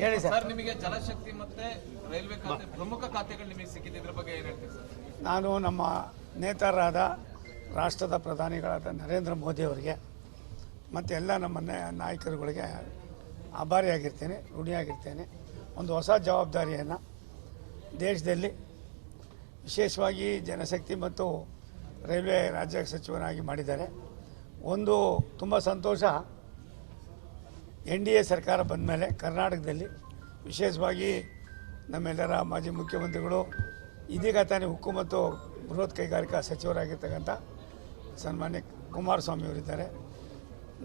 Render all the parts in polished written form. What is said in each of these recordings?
ಹೇಳಿ ಸರ್, ನಿಮಗೆ ಜಲಶಕ್ತಿ ಮತ್ತೆ ರೈಲ್ವೆ ಖಾತೆ ಪ್ರಮುಖ ಖಾತೆಗಳು ನಿಮಗೆ ಸಿಕ್ಕಿದೆ, ಇದ್ರ ಬಗ್ಗೆ ಏನು ಹೇಳ್ತೀರಿ ಸರ್? ನಾನು ನಮ್ಮ ನೇತಾರರಾದ ರಾಷ್ಟ್ರದ ಪ್ರಧಾನಿಗಳಾದ ನರೇಂದ್ರ ಮೋದಿಯವರಿಗೆ ಮತ್ತು ಎಲ್ಲ ನಮ್ಮ ನಾಯಕರುಗಳಿಗೆ ಆಭಾರಿಯಾಗಿರ್ತೇನೆ, ಋಣಿಯಾಗಿರ್ತೇನೆ. ಒಂದು ಹೊಸ ಜವಾಬ್ದಾರಿಯನ್ನು ದೇಶದಲ್ಲಿ ವಿಶೇಷವಾಗಿ ಜನಶಕ್ತಿ ಮತ್ತು ರೈಲ್ವೆ ರಾಜ್ಯ ಸಚಿವನಾಗಿ ಮಾಡಿದ್ದಾರೆ. ಒಂದು ತುಂಬ ಸಂತೋಷ, NDA ಸರ್ಕಾರ ಬಂದ ಮೇಲೆ ಕರ್ನಾಟಕದಲ್ಲಿ ವಿಶೇಷವಾಗಿ ನಮ್ಮೆಲ್ಲರ ಮಾಜಿ ಮುಖ್ಯಮಂತ್ರಿಗಳು, ಇದೀಗ ತಾನೇ ಉಕ್ಕು ಮತ್ತು ಬೃಹತ್ ಕೈಗಾರಿಕಾ ಸಚಿವರಾಗಿರ್ತಕ್ಕಂಥ ಸನ್ಮಾನ್ಯ ಕುಮಾರಸ್ವಾಮಿ ಅವರಿದ್ದಾರೆ.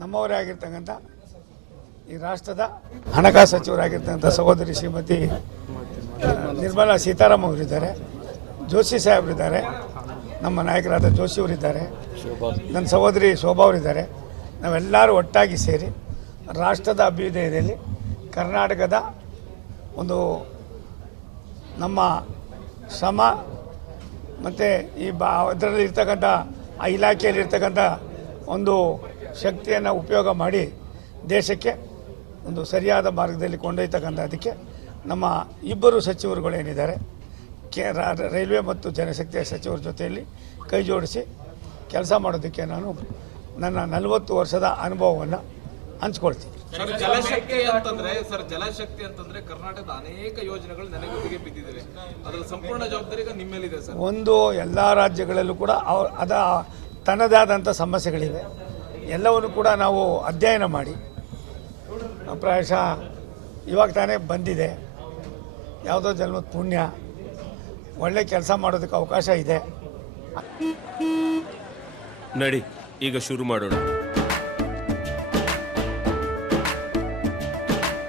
ನಮ್ಮವರೇ ಆಗಿರ್ತಕ್ಕಂಥ ಈ ರಾಷ್ಟ್ರದ ಹಣಕಾಸು ಸಚಿವರಾಗಿರ್ತಕ್ಕಂಥ ಸಹೋದರಿ ಶ್ರೀಮತಿ ನಿರ್ಮಲಾ ಸೀತಾರಾಮನ್ ಅವರಿದ್ದಾರೆ, ಜೋಶಿ ಸಾಹೇಬರಿದ್ದಾರೆ, ನಮ್ಮ ನಾಯಕರಾದ ಜೋಶಿ ಅವರಿದ್ದಾರೆ, ನನ್ನ ಸಹೋದರಿ ಶೋಭಾ ಅವರಿದ್ದಾರೆ. ನಾವೆಲ್ಲರೂ ಒಟ್ಟಾಗಿ ಸೇರಿ ರಾಷ್ಟ್ರದ ಅಭ್ಯುದಯದಲ್ಲಿ ಕರ್ನಾಟಕದ ಒಂದು ನಮ್ಮ ಶ್ರಮ ಮತ್ತು ಅದರಲ್ಲಿ ಇರ್ತಕ್ಕಂಥ ಆ ಇಲಾಖೆಯಲ್ಲಿ ಇರ್ತಕ್ಕಂಥ ಒಂದು ಶಕ್ತಿಯನ್ನು ಉಪಯೋಗ ಮಾಡಿ ದೇಶಕ್ಕೆ ಒಂದು ಸರಿಯಾದ ಮಾರ್ಗದಲ್ಲಿ ಕೊಂಡೊಯ್ತಕ್ಕಂಥದ್ದಕ್ಕೆ ನಮ್ಮ ಇಬ್ಬರು ಸಚಿವರುಗಳೇನಿದ್ದಾರೆ ರೈಲ್ವೆ ಮತ್ತು ಜನಶಕ್ತಿಯ ಸಚಿವರ ಜೊತೆಯಲ್ಲಿ ಕೈ ಜೋಡಿಸಿ ಕೆಲಸ ಮಾಡೋದಕ್ಕೆ ನಾನು ನನ್ನ 40 ವರ್ಷದ ಅನುಭವವನ್ನು ಹಂಚ್ಕೊಳ್ತೀನಿ. ಜಲಶಕ್ತಿ ಅಂತಂದ್ರೆ ಕರ್ನಾಟಕದ ಅನೇಕ ಯೋಜನೆಗಳು ನೆನೆಗುದಿಗೆ ಬಿದ್ದಿವೆ, ಅದರ ಸಂಪೂರ್ಣ ಜವಾಬ್ದಾರಿ ನಿಮ್ಮ ಮೇಲಿದೆ ಸರ್. ಒಂದು ಎಲ್ಲ ರಾಜ್ಯಗಳಲ್ಲೂ ಕೂಡ ತನ್ನದೇ ಆದಂಥ ಸಮಸ್ಯೆಗಳಿವೆ. ಎಲ್ಲವನ್ನು ಕೂಡ ನಾವು ಅಧ್ಯಯನ ಮಾಡಿ ಪ್ರಾಯಶಃ ಇವಾಗ ತಾನೇ ಬಂದಿದೆ, ಯಾವುದೋ ಜನ್ಮದ ಪುಣ್ಯ, ಒಳ್ಳೆ ಕೆಲಸ ಮಾಡೋದಕ್ಕೆ ಅವಕಾಶ ಇದೆ. ನಡಿ ಈಗ ಶುರು ಮಾಡೋಣ.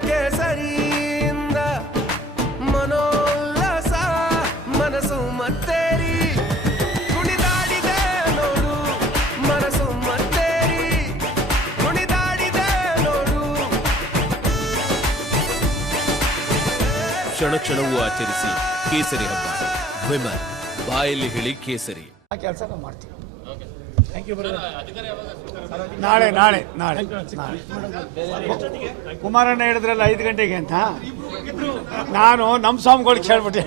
ಕೇಸರಿಯಿಂದ ಮನೋಲ್ಲಾಸ ಮನಸ್ಸು ಮತ್ತೇರಿ ಕುಣಿದಾಡಿದೆ ನೋಡು, ಮನಸ್ಸು ಮತ್ತೇರಿ ಕುಣಿದಾಡಿದೆ ನೋಡು. ಕ್ಷಣ ಕ್ಷಣವೂ ಆಚರಿಸಿ ಕೇಸರಿ ಹಬ್ಬ. ವಿಮಲ್ ಬಾಯಲ್ಲಿ ಹೇಳಿ ಕೇಸರಿ. ಆ ಕೆಲಸ ನಾವು ಮಾಡ್ತೀವಿ. ನಾಳೆ ನಾಳೆ ನಾಳೆ ಕುಮಾರಣ್ಣ ಹೇಳಿದ್ರಲ್ಲ 5 ಗಂಟೆಗೆ ಅಂತ, ನಾನು ನಮ್ಮ ಸ್ವಾಮಿಗಳಿಗೆ ಹೇಳ್ಬಿಟ್ಟೆ.